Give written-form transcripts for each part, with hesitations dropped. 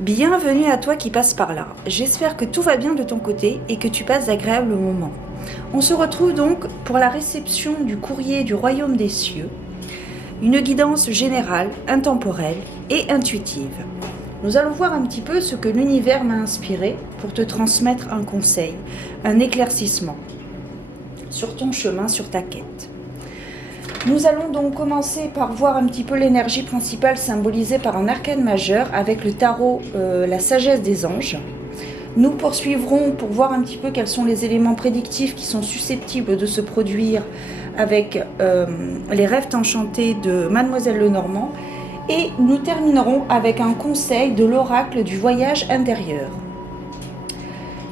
Bienvenue à toi qui passe par là. J'espère que tout va bien de ton côté et que tu passes d'agréables moments. On se retrouve donc pour la réception du courrier du Royaume des Cieux, une guidance générale, intemporelle et intuitive. Nous allons voir un petit peu ce que l'univers m'a inspiré pour te transmettre un conseil, un éclaircissement sur ton chemin, sur ta quête. Nous allons donc commencer par voir un petit peu l'énergie principale symbolisée par un arcane majeur avec le tarot la sagesse des anges. Nous poursuivrons pour voir un petit peu quels sont les éléments prédictifs qui sont susceptibles de se produire avec les rêves enchantés de Mademoiselle Lenormand. Et nous terminerons avec un conseil de l'oracle du voyage intérieur.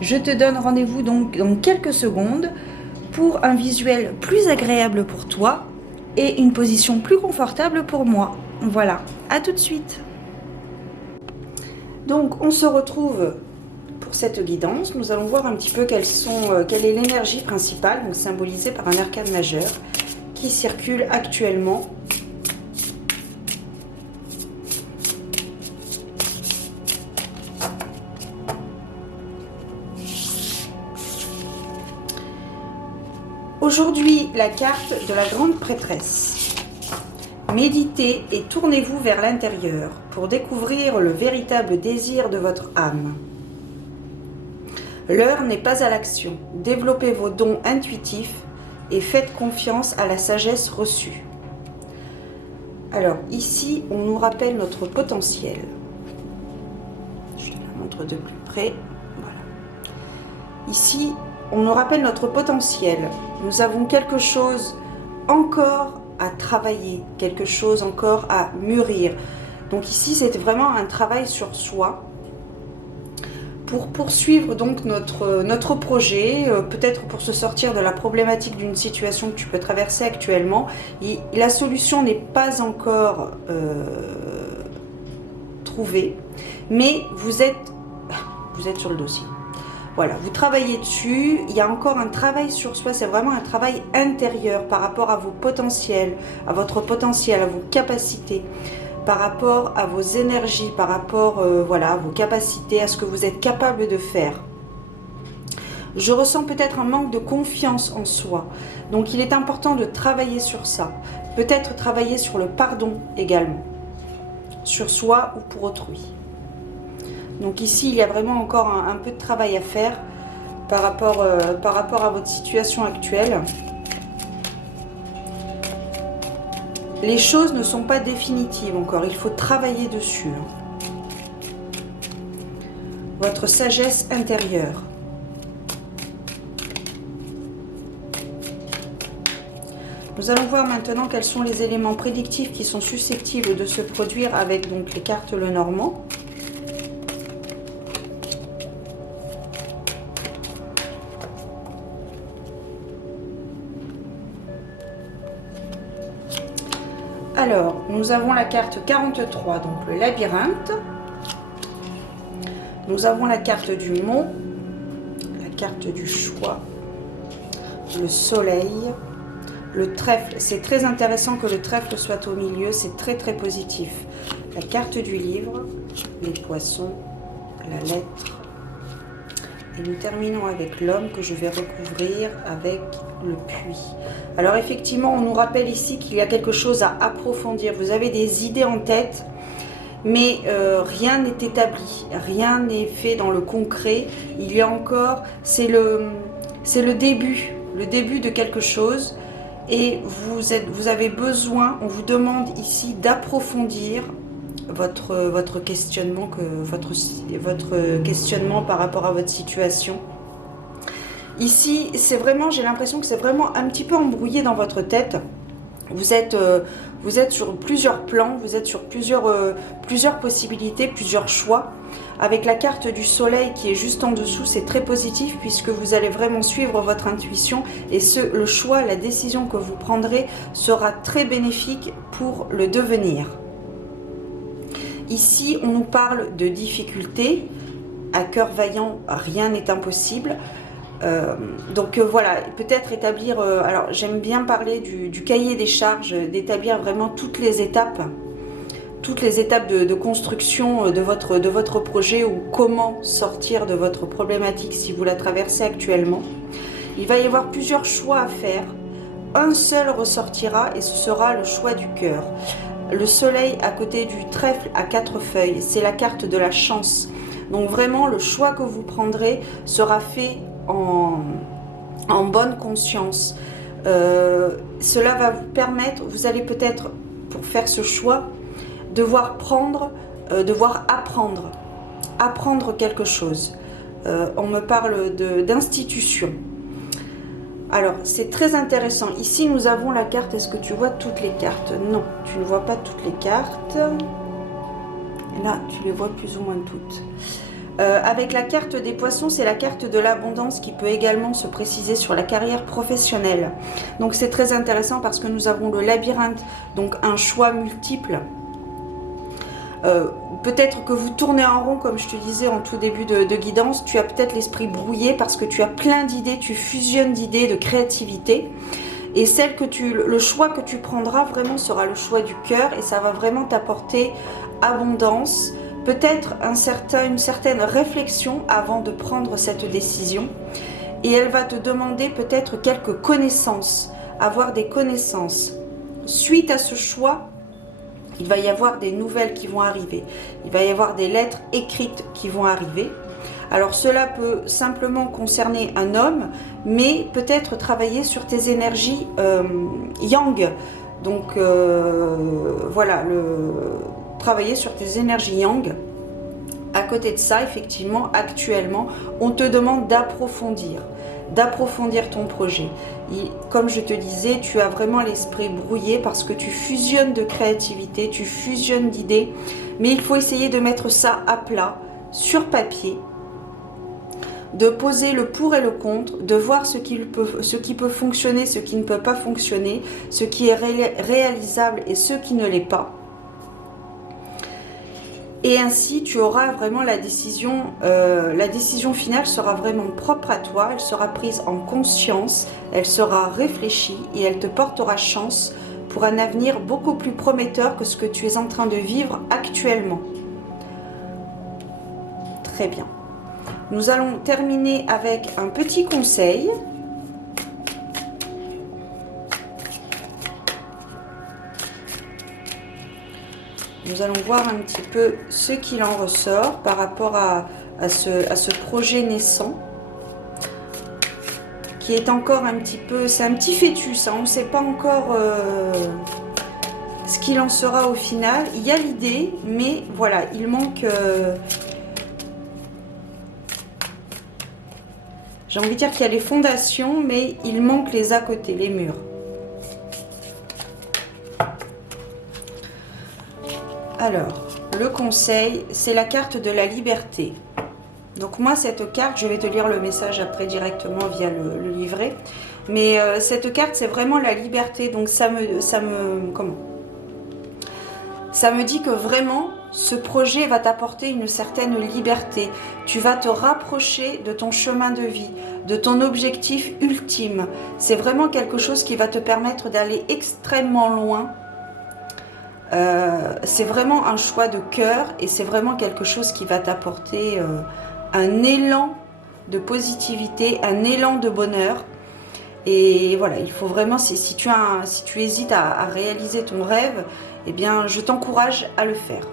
Je te donne rendez-vous donc dans quelques secondes pour un visuel plus agréable pour toi et une position plus confortable pour moi. Voilà, à tout de suite. Donc on se retrouve pour cette guidance. Nous allons voir un petit peu quelle est l'énergie principale, donc symbolisée par un arcane majeur, qui circule actuellement. Aujourd'hui, la carte de la grande prêtresse. Méditez et tournez-vous vers l'intérieur pour découvrir le véritable désir de votre âme. L'heure n'est pas à l'action. Développez vos dons intuitifs et faites confiance à la sagesse reçue. Alors, ici, on nous rappelle notre potentiel. Je te la montre de plus près. Voilà. Ici, on nous rappelle notre potentiel. Nous avons quelque chose encore à travailler, quelque chose encore à mûrir. Donc ici, c'est vraiment un travail sur soi pour poursuivre donc notre projet, peut-être pour se sortir de la problématique d'une situation que tu peux traverser actuellement. Et la solution n'est pas encore trouvée, mais vous êtes sur le dossier. Voilà, vous travaillez dessus, il y a encore un travail sur soi, c'est vraiment un travail intérieur par rapport à vos potentiels, à votre potentiel, à vos capacités, par rapport à vos énergies, par rapport voilà, à vos capacités, à ce que vous êtes capable de faire. Je ressens peut-être un manque de confiance en soi, donc il est important de travailler sur ça, peut-être travailler sur le pardon également, sur soi ou pour autrui. Donc ici, il y a vraiment encore un peu de travail à faire par rapport à votre situation actuelle. Les choses ne sont pas définitives encore, il faut travailler dessus. Votre sagesse intérieure. Nous allons voir maintenant quels sont les éléments prédictifs qui sont susceptibles de se produire avec donc les cartes Lenormand. Alors, nous avons la carte 43, donc le labyrinthe. Nous avons la carte du mont, la carte du choix, le soleil, le trèfle. C'est très intéressant que le trèfle soit au milieu, c'est très très positif. La carte du livre, les poissons, la lettre. Et nous terminons avec l'homme que je vais recouvrir avec le puits. Alors effectivement, on nous rappelle ici qu'il y a quelque chose à approfondir. Vous avez des idées en tête, mais rien n'est établi, rien n'est fait dans le concret. Il y a encore, c'est le début de quelque chose. Et vous avez besoin, on vous demande ici d'approfondir votre questionnement, votre questionnement par rapport à votre situation. Ici, c'est vraiment, j'ai l'impression que c'est vraiment un petit peu embrouillé dans votre tête. Vous êtes sur plusieurs plans, vous êtes sur plusieurs possibilités, plusieurs choix. Avec la carte du soleil qui est juste en dessous, c'est très positif puisque vous allez vraiment suivre votre intuition et le choix, la décision que vous prendrez sera très bénéfique pour le devenir. Ici, on nous parle de difficultés. À cœur vaillant, rien n'est impossible. Donc voilà, peut-être établir, alors j'aime bien parler du cahier des charges, d'établir vraiment toutes les étapes toutes les étapes de construction de votre projet ou comment sortir de votre problématique si vous la traversez actuellement. Il va y avoir plusieurs choix à faire. Un seul ressortira et ce sera le choix du cœur. Le soleil à côté du trèfle à 4 feuilles, c'est la carte de la chance. Donc vraiment, le choix que vous prendrez sera fait en bonne conscience. Cela va vous permettre, vous allez peut-être, pour faire ce choix, devoir apprendre quelque chose. On me parle d'institution. Alors, c'est très intéressant. Ici, nous avons la carte. Est-ce que tu vois toutes les cartes? Non, tu ne vois pas toutes les cartes. Et là, tu les vois plus ou moins toutes. Avec la carte des poissons, c'est la carte de l'abondance qui peut également se préciser sur la carrière professionnelle. Donc, c'est très intéressant parce que nous avons le labyrinthe, donc un choix multiple. Peut-être que vous tournez en rond, comme je te disais en tout début de guidance, tu as peut-être l'esprit brouillé parce que tu as plein d'idées, tu fusionnes d'idées, de créativité. Et le choix que tu prendras vraiment sera le choix du cœur et ça va vraiment t'apporter abondance, peut-être une certaine réflexion avant de prendre cette décision. Et elle va te demander peut-être quelques connaissances, avoir des connaissances. Suite à ce choix, il va y avoir des nouvelles qui vont arriver. Il va y avoir des lettres écrites qui vont arriver. Alors cela peut simplement concerner un homme, mais peut-être travailler sur tes énergies yang. Donc voilà, travailler sur tes énergies yang. À côté de ça, effectivement, actuellement, on te demande d'approfondir ton projet. Comme je te disais, tu as vraiment l'esprit brouillé parce que tu fusionnes de créativité, tu fusionnes d'idées, mais il faut essayer de mettre ça à plat, sur papier, de poser le pour et le contre, de voir ce qui peut fonctionner, ce qui ne peut pas fonctionner, ce qui est réalisable et ce qui ne l'est pas. Et ainsi, tu auras vraiment la décision finale sera vraiment propre à toi, elle sera prise en conscience, elle sera réfléchie et elle te portera chance pour un avenir beaucoup plus prometteur que ce que tu es en train de vivre actuellement. Très bien. Nous allons terminer avec un petit conseil. Nous allons voir un petit peu ce qu'il en ressort par rapport à ce projet naissant qui est encore un petit peu, c'est un petit fœtus, hein, on ne sait pas encore ce qu'il en sera au final. Il y a l'idée, mais voilà, il manque, j'ai envie de dire qu'il y a les fondations, mais il manque les à côté, les murs. Alors, le conseil, c'est la carte de la liberté. Donc moi, cette carte, je vais te lire le message après directement via le livret. Mais cette carte, c'est vraiment la liberté. Donc ça me dit que vraiment, ce projet va t'apporter une certaine liberté. Tu vas te rapprocher de ton chemin de vie, de ton objectif ultime. C'est vraiment quelque chose qui va te permettre d'aller extrêmement loin. C'est vraiment un choix de cœur et c'est vraiment quelque chose qui va t'apporter un élan de positivité, un élan de bonheur. Et voilà, il faut vraiment, si tu hésites à réaliser ton rêve, eh bien je t'encourage à le faire.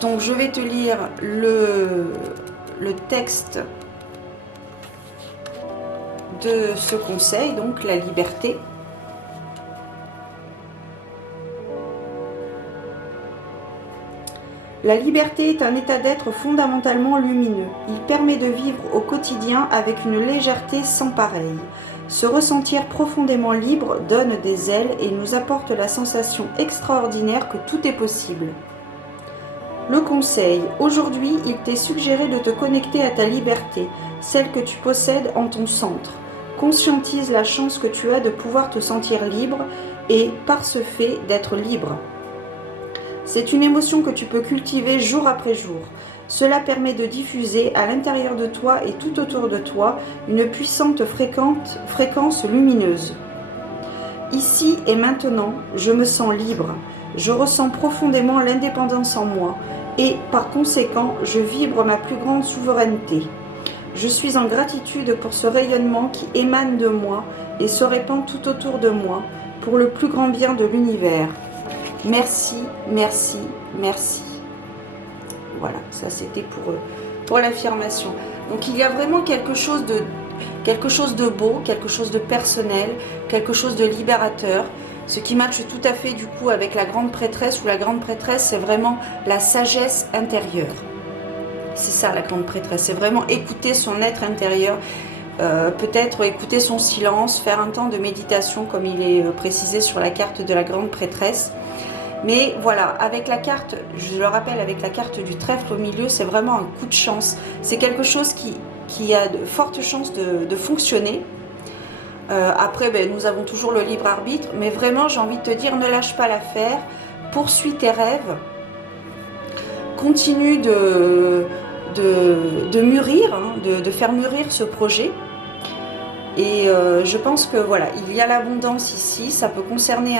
Donc je vais te lire le texte de ce conseil, donc la liberté. La liberté est un état d'être fondamentalement lumineux. Il permet de vivre au quotidien avec une légèreté sans pareille. Se ressentir profondément libre donne des ailes et nous apporte la sensation extraordinaire que tout est possible. Le conseil. Aujourd'hui, il t'est suggéré de te connecter à ta liberté, celle que tu possèdes en ton centre. Conscientise la chance que tu as de pouvoir te sentir libre et, par ce fait, d'être libre. C'est une émotion que tu peux cultiver jour après jour. Cela permet de diffuser à l'intérieur de toi et tout autour de toi une puissante fréquence lumineuse. Ici et maintenant, je me sens libre. Je ressens profondément l'indépendance en moi et par conséquent, je vibre ma plus grande souveraineté. Je suis en gratitude pour ce rayonnement qui émane de moi et se répand tout autour de moi pour le plus grand bien de l'univers. Merci, merci, merci. Voilà, ça c'était pour l'affirmation. Donc il y a vraiment quelque chose de beau, quelque chose de personnel, quelque chose de libérateur. Ce qui matche tout à fait du coup avec la grande prêtresse, où la grande prêtresse c'est vraiment la sagesse intérieure. C'est ça la grande prêtresse, c'est vraiment écouter son être intérieur, peut-être écouter son silence, faire un temps de méditation comme il est précisé sur la carte de la grande prêtresse. Mais voilà, avec la carte, je le rappelle, avec la carte du trèfle au milieu, c'est vraiment un coup de chance. C'est quelque chose qui a de fortes chances de fonctionner. Après, nous avons toujours le libre arbitre, mais vraiment, j'ai envie de te dire, ne lâche pas l'affaire, poursuis tes rêves, continue de mûrir, hein, de faire mûrir ce projet. Et je pense que voilà, il y a l'abondance ici, ça peut concerner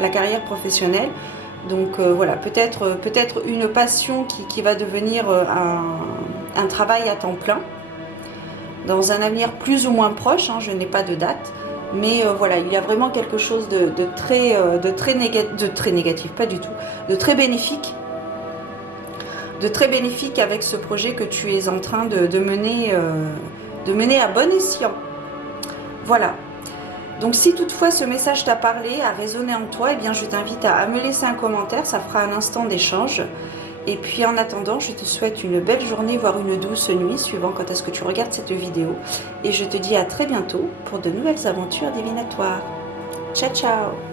la carrière professionnelle. Donc voilà, peut-être une passion qui va devenir un travail à temps plein. Dans un avenir plus ou moins proche, hein, je n'ai pas de date, mais voilà, il y a vraiment quelque chose de très négatif, pas du tout, de très bénéfique avec ce projet que tu es en train de mener à bon escient. Voilà. Donc si toutefois ce message t'a parlé, a résonné en toi, eh bien je t'invite à me laisser un commentaire, ça fera un instant d'échange. Et puis en attendant, je te souhaite une belle journée, voire une douce nuit, suivant quand est-ce que tu regardes cette vidéo. Et je te dis à très bientôt pour de nouvelles aventures divinatoires. Ciao, ciao!